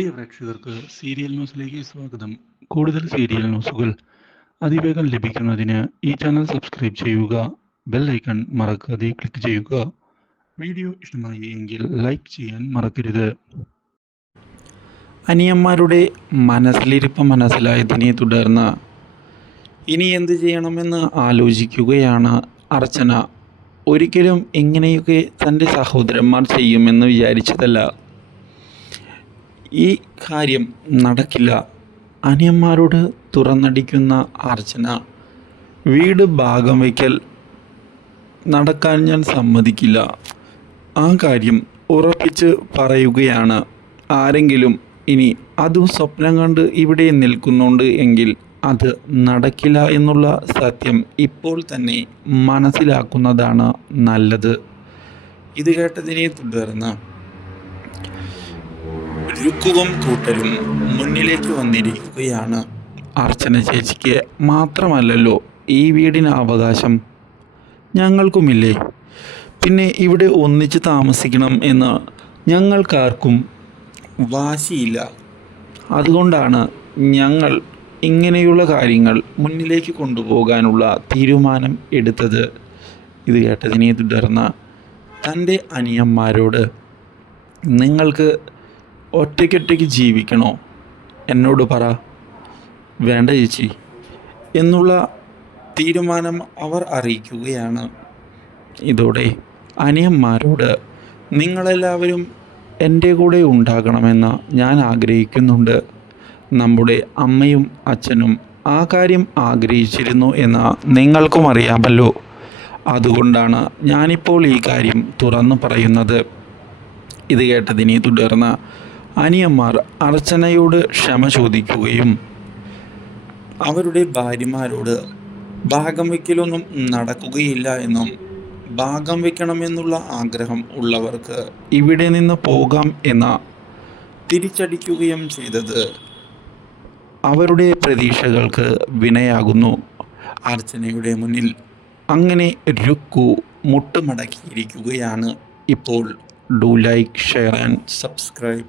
പ്രിയ പ്രേക്ഷകർക്ക് സീരിയൽ ന്യൂസിലേക്ക് സ്വാഗതം. കൂടുതൽ സീരിയൽ ന്യൂസുകൾ അതിവേഗം ലഭിക്കുന്നതിന് ഈ ചാനൽ സബ്സ്ക്രൈബ് ചെയ്യുക ബെൽ ഐക്കൺ മറക്കാതെ ക്ലിക്ക് ചെയ്യുക. വീഡിയോ ഇഷ്ടമായി എങ്കിൽ ലൈക്ക് ചെയ്യാൻ മറക്കരുത്. അനിയന്മാരുടെ മനസ്സിലിരിപ്പ് മനസ്സിലായതിനെ തുടർന്ന് ഇനി എന്ത് ചെയ്യണമെന്ന് ആലോചിക്കുകയാണ് അർച്ചന. ഒരിക്കലും എങ്ങനെയൊക്കെ തന്റെ സഹോദരന്മാർ ചെയ്യുമെന്ന് വിചാരിച്ചതല്ല. ഈ കാര്യം നടക്കില്ല. അനിയന്മാരോട് തുറന്നടിക്കുന്ന അർച്ചന വീട് ഭാഗം വയ്ക്കൽ നടക്കാൻ ഞാൻ സമ്മതിക്കില്ല. ആ കാര്യം ഉറപ്പിച്ച് പറയുകയാണ്. ആരെങ്കിലും ഇനി അതും സ്വപ്നം കണ്ട് ഇവിടെ നിൽക്കുന്നുണ്ട് എങ്കിൽ അത് നടക്കില്ല എന്നുള്ള സത്യം ഇപ്പോൾ തന്നെ മനസ്സിലാക്കുന്നതാണ് നല്ലത്. ഇത് കേട്ടതിനെ തുടർന്ന് രുക്കുവും കൂട്ടരും മുന്നിലേക്ക് വന്നിരിക്കുകയാണ്. അർച്ചന ചേച്ചിക്ക് മാത്രമല്ലല്ലോ ഈ വീടിന് അവകാശം. ഞങ്ങൾക്കുമില്ലേ? പിന്നെ ഇവിടെ ഒന്നിച്ച് താമസിക്കണം എന്ന് ഞങ്ങൾക്കാർക്കും വാശിയില്ല. അതുകൊണ്ടാണ് ഞങ്ങൾ ഇങ്ങനെയുള്ള കാര്യങ്ങൾ മുന്നിലേക്ക് കൊണ്ടുപോകാനുള്ള തീരുമാനം എടുത്തത്. ഇത് കേട്ടതിനെ തുടർന്ന് തന്റെ അനിയന്മാരോട് നിങ്ങൾക്ക് ഒറ്റയ്ക്കൊറ്റയ്ക്ക് ജീവിക്കണോ? എന്നോട് പറ. വേണ്ട ചേച്ചി. എന്നുള്ള തീരുമാനം അവർ അറിയിക്കുകയാണ്. ഇതോടെ അനിയന്മാരോട് നിങ്ങളെല്ലാവരും എന്റെ കൂടെ ഉണ്ടാകണമെന്ന് ഞാൻ ആഗ്രഹിക്കുന്നുണ്ട്. നമ്മുടെ അമ്മയും അച്ഛനും ആ കാര്യം ആഗ്രഹിച്ചിരുന്നു എന്ന് നിങ്ങൾക്കും അറിയാമല്ലോ. അതുകൊണ്ടാണ് ഞാനിപ്പോൾ ഈ കാര്യം തുറന്നു പറയുന്നത്. ഇത് കേട്ടതിനെ തുടർന്ന് അനിയന്മാർ അർച്ചനയോട് ക്ഷമ ചോദിക്കുകയും അവരുടെ ഭാര്യമാരോട് ഭാഗം വയ്ക്കലൊന്നും നടക്കുകയില്ല എന്നും ഭാഗം വയ്ക്കണമെന്നുള്ള ആഗ്രഹം ഉള്ളവർക്ക് ഇവിടെ നിന്ന് പോകാം എന്ന തിരിച്ചടിക്കുകയും ചെയ്തത് അവരുടെ പ്രതീക്ഷകൾക്ക് വിനയാകുന്നു. അർച്ചനയുടെ മുന്നിൽ അങ്ങനെ രുക്കു മുട്ടുമടക്കിയിരിക്കുകയാണ്. ഇപ്പോൾ do like share and subscribe.